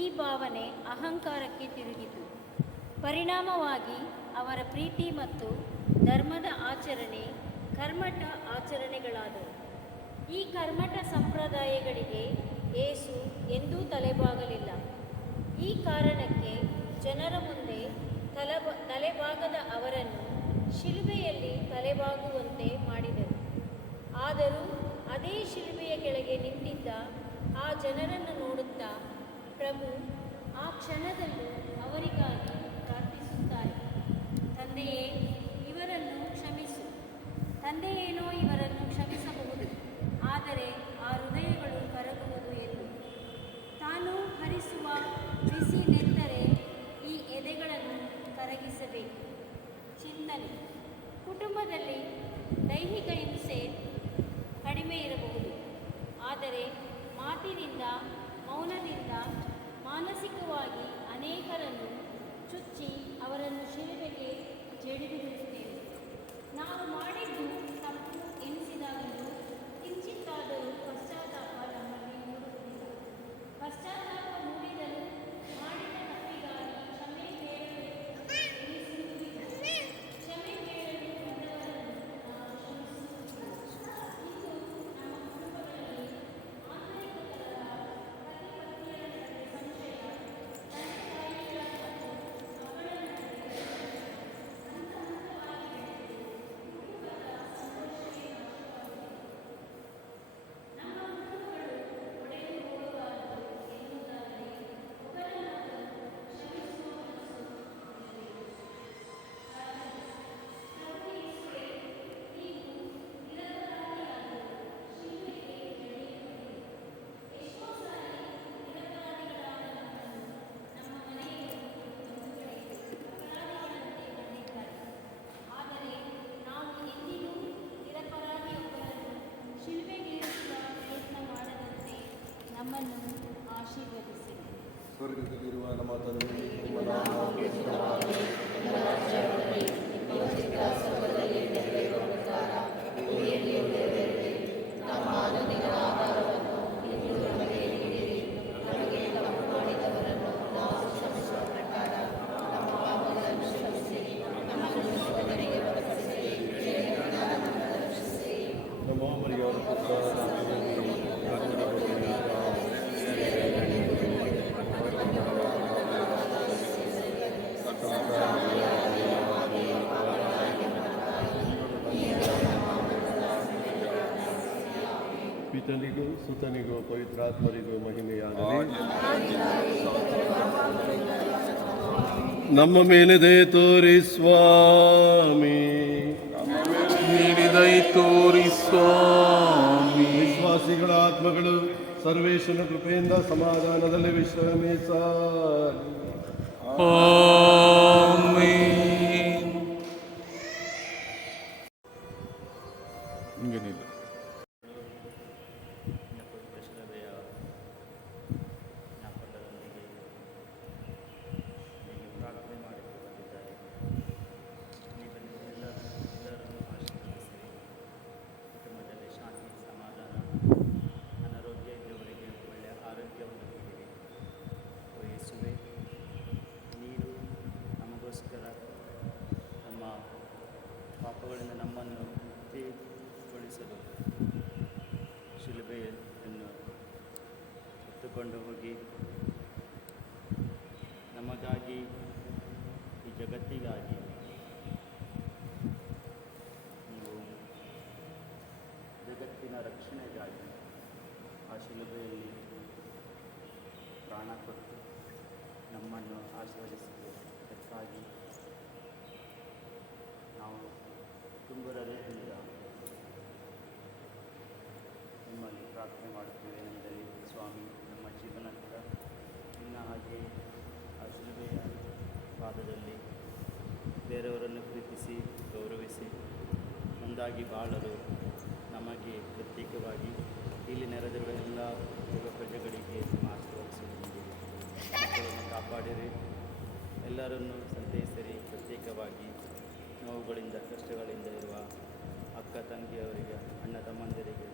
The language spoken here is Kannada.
ಈ ಭಾವನೆ ಅಹಂಕಾರಕ್ಕೆ ತಿರುಗಿತು. ಪರಿಣಾಮವಾಗಿ ಅವರ ಪ್ರೀತಿ ಮತ್ತು ಧರ್ಮದ ಆಚರಣೆ ಕರ್ಮಠ ಆಚರಣೆಗಳಾದವು. ಈ ಕರ್ಮಠ ಸಂಪ್ರದಾಯಗಳಿಗೆ ಯೇಸು ಎಂದೂ ತಲೆಬಾಗಲಿಲ್ಲ. ಈ ಕಾರಣಕ್ಕೆ ಜನರ ಮುಂದೆ ತಲೆಬಾಗದ ಅವರನ್ನು ಶಿಲುಬೆಯಲ್ಲಿ ತಲೆಬಾಗುವಂತೆ ಮಾಡಿದರು. ಆದರೂ ಅದೇ ಶಿಲುಬೆಯ ಕೆಳಗೆ ನಿಂತಿದ್ದ ಆ ಜನರನ್ನು ನೋಡುತ್ತಾ ಪ್ರಭು ಆ ಕ್ಷಣದಲ್ಲೂ ಅವರಿಗಾಗಿ ಪ್ರಾರ್ಥಿಸುತ್ತಾರೆ, ತಂದೆಯೇ, ಇವರನ್ನು ಕ್ಷಮಿಸು. ತಂದೆಯೇನೋ ಇವರನ್ನು ಕ್ಷಮಿಸಬಹುದು, ಆದರೆ ಆ ಹೃದಯಗಳು ಕರಗುವುದು ಎಂದು. ತಾನು ಹರಿಸುವ ಬಿಸಿ ನೆತ್ತರೆ ಈ ಎದೆಗಳನ್ನು ಕರಗಿಸಬೇಕು. ಚಿಂತನೆ: ಕುಟುಂಬದಲ್ಲಿ ದೈಹಿಕ ಹಿಂಸೆ ಕಡಿಮೆ ಇರಬಹುದು, ಆದರೆ ಮಾತಿನಿಂದ, ಮೌನದಿಂದ ಮಾನಸಿಕವಾಗಿ ಅನೇಕರನ್ನು ಚುಚ್ಚಿ ಅವರನ್ನು ಶಿಲುಬೆಗೆ ಜಡಿದಿರುತ್ತೇವೆ. ನಾವು ಮಾಡಿದ್ದು ತಪ್ಪು ಎನಿಸಿದಾಗಲೂ ಕಿಂಚಿತ್ತಾದರೂ ಪಶ್ಚಾತ್ತಾಪ ನಮ್ಮಲ್ಲಿ ಮೂಡುವುದಿಲ್ಲ. ಪಶ್ಚಾತ್ತಾಪ ಮೂಡಿದರೂ ಮಾಡಿದ ತಪ್ಪಿಗಾಗಿ ಕ್ಷಮೆ ಕೇಳಲು ಎನಿಸುವುದಿಲ್ಲ. ಕ್ಷಮೆ ಕೇಳಲು ಬಂದವರನ್ನು ನಾವು ಕ್ಷಮಿಸುವುದಿಲ್ಲ. ಇಂದು ನಮ್ಮ ಕುಟುಂಬಗಳಲ್ಲಿ ಆಂತರಿಕ ಕಲಹ, ಪತಿ-ಪತ್ನಿಯರ ನಡುವೆ ಸಂಶಯ, ತಂದೆ-ತಾಯಿಗಳ ಮತ್ತು ಮಕ್ಕಳ ನಡುವೆ ಹಂತಹಂತವಾಗಿ ಬೆಳೆದು ಕುಟುಂಬದ ಸಂತೋಷವೇ ನಾಶವಾಗುತ್ತಿದೆ. ನಮ್ಮ ಕುಟುಂಬಗಳು ಒಡೆದು ಹೋಗಬಾರದು ಎನ್ನುವುದಾದರೆ ಒಬ್ಬರನ್ನೊಬ್ಬರು ಕ್ಷಮಿಸುವ ಮನಸ್ಸು ಹೊಂದಿರಬೇಕು. ಪ್ರಭು ಯೇಸುವೇ, ನೀವು ನಿರಪರಾಧಿಯಾದರೂ ಶಿಲುಬೆಗೆ ಜಡಿಯಲ್ಪಟ್ಟಿರಿ. ಎಷ್ಟೋ ಸಾರಿ ನಿರಪರಾಧಿಗಳಾದ ನಮ್ಮನ್ನು ನಮ್ಮ ಮನೆಯವರು, ಬಂಧುಗಳೇ ಅಪರಾಧಿಗಳಂತೆ ಕಂಡಿದ್ದಾರೆ. ಆದರೆ ನಾವು ಎಂದಿಗೂ ನಿರಪರಾಧಿಯೊಬ್ಬರನ್ನು ಶಿಲುಬೆಗೇರಿಸುವ ಪ್ರಯತ್ನ ಮಾಡದಂತೆ ನಮ್ಮನ್ನು ಆಶೀರ್ವದಿಸಿ. ಸ್ವರ್ಗದಲ್ಲಿರುವ ನಮ್ಮ ತಂದೆ, ನಿಮ್ಮ ನಾಮ ಪೂಜಿತವಾಗಲಿ, ನಿಮ್ಮ ರಾಜ್ಯ ಬರಲಿ, ನಿಮ್ಮ ಚಿತ್ತ ಸ್ವರ್ಗದಲ್ಲಿ ನೆರವೇರುವ ಪ್ರಕಾರ ಭೂಮಿಯಲ್ಲಿಯೂ ನೆರವೇರಲಿ. ನಮ್ಮ ಅನುದಿನದ ಆಹಾರವನ್ನು ಇಂದು ನಮಗೆ ನೀಡಿರಿ. ನಮಗೆ ತಪ್ಪು ಮಾಡಿದವರನ್ನು ನಾವು ಕ್ಷಮಿಸುವ ಪ್ರಕಾರ ನಮ್ಮ ಪಾಪಗಳನ್ನು ಕ್ಷಮಿಸಿ. ನಮ್ಮ ಪಿತನಿಗೂ ಸುತನಿಗೂ ಪವಿತ್ರಾತ್ಮರಿಗೂ ಮಹಿಮೆಯಾಗಲಿ. ನಮ್ಮ ಮೇಲೆ ದಯೆ ತೋರಿ ಸ್ವಾಮಿ. ದಯೆ ತೋರಿ ಸ್ವಾಮಿ. ವಿಶ್ವಾಸಿಗಳ ಆತ್ಮಗಳು ಸರ್ವೇಶ್ವರನ ಕೃಪೆಯಿಂದ ಸಮಾಧಾನದಲ್ಲಿ ವಿಶ್ರಮಿಸಲಿ. ಆಮೆನ್. ಹಿಂಗೇನಿಲ್ಲ. ಶಿಲುಬೆಯ ಜ್ಞಾಪಕದೊಂದಿಗೆ ಹೀಗೆ ಪ್ರಾರ್ಥನೆ ಮಾಡಿಕೊಂಡಿದ್ದಾರೆ. ಎಲ್ಲರನ್ನು ಆಶೀರ್ವದಿಸಿರಿ. ಕುಟುಂಬದಲ್ಲಿ ಶಾಂತಿ, ಸಮಾಧಾನ, ಅನಾರೋಗ್ಯ ಇದ್ದವರಿಗೆ ಒಳ್ಳೆಯ ಆರೋಗ್ಯವನ್ನು ನೀಡಿರಿ. ಓ ಯೇಸುವೆ, ನೀನು ನಮಗೋಸ್ಕರ ನಮ್ಮ ಪಾಪಗಳಿಂದ ನಮ್ಮನ್ನು ಮುಕ್ತಿಗೊಳಿಸಲು ಶಿಲುಬೆಯನ್ನು ಹೊತ್ತುಕೊಂಡು ಹೋಗಿ ನಮಗಾಗಿ, ಈ ಜಗತ್ತಿಗಾಗಿ ನೀವು ಜಗತ್ತಿನ ರಕ್ಷಣೆಗಾಗಿ ಆ ಶಿಲುಬೆಯಲ್ಲಿ ಪ್ರಾಣ ಕೊಟ್ಟು ನಮ್ಮನ್ನು ಆಶೀರ್ವದಿಸಿದ್ದಕ್ಕಾಗಿ ನಾವು ತುಂಬ ಹೃದಯದಿಂದ ನಿಮ್ಮಲ್ಲಿ ಪ್ರಾರ್ಥನೆ ಮಾಡುತ್ತೇವೆ. ಎಂದರೆ ಸ್ವಾಮಿ, ನಮ್ಮ ಜೀವನ ಕೂಡ ನಿನ್ನ ಹಾಗೆ ಆ ಶಿಲುಬೆಯ ಪಾದದಲ್ಲಿ ಬೇರೆಯವರನ್ನು ಪ್ರೀತಿಸಿ ಗೌರವಿಸಿ ಒಂದಾಗಿ ಬಾಳಲು ನಮಗೆ ಪ್ರತ್ಯೇಕವಾಗಿ ಇಲ್ಲಿ ನೆರೆದಿರುವ ಎಲ್ಲ ಯುವ ಪ್ರಜೆಗಳಿಗೆ ಆಶೀರ್ವದಿಸಿದ್ದೀರಿ. ಮಕ್ಕಳನ್ನು ಕಾಪಾಡಿರಿ, ಎಲ್ಲರನ್ನೂ ಸಂತೈಸಿರಿ. ಪ್ರತ್ಯೇಕವಾಗಿ ನೋವುಗಳಿಂದ, ಕಷ್ಟಗಳಿಂದ ಇರುವ ಅಕ್ಕ ತಂಗಿಯವರಿಗೆ, ಅಣ್ಣ ತಮ್ಮಂದಿರಿಗೆ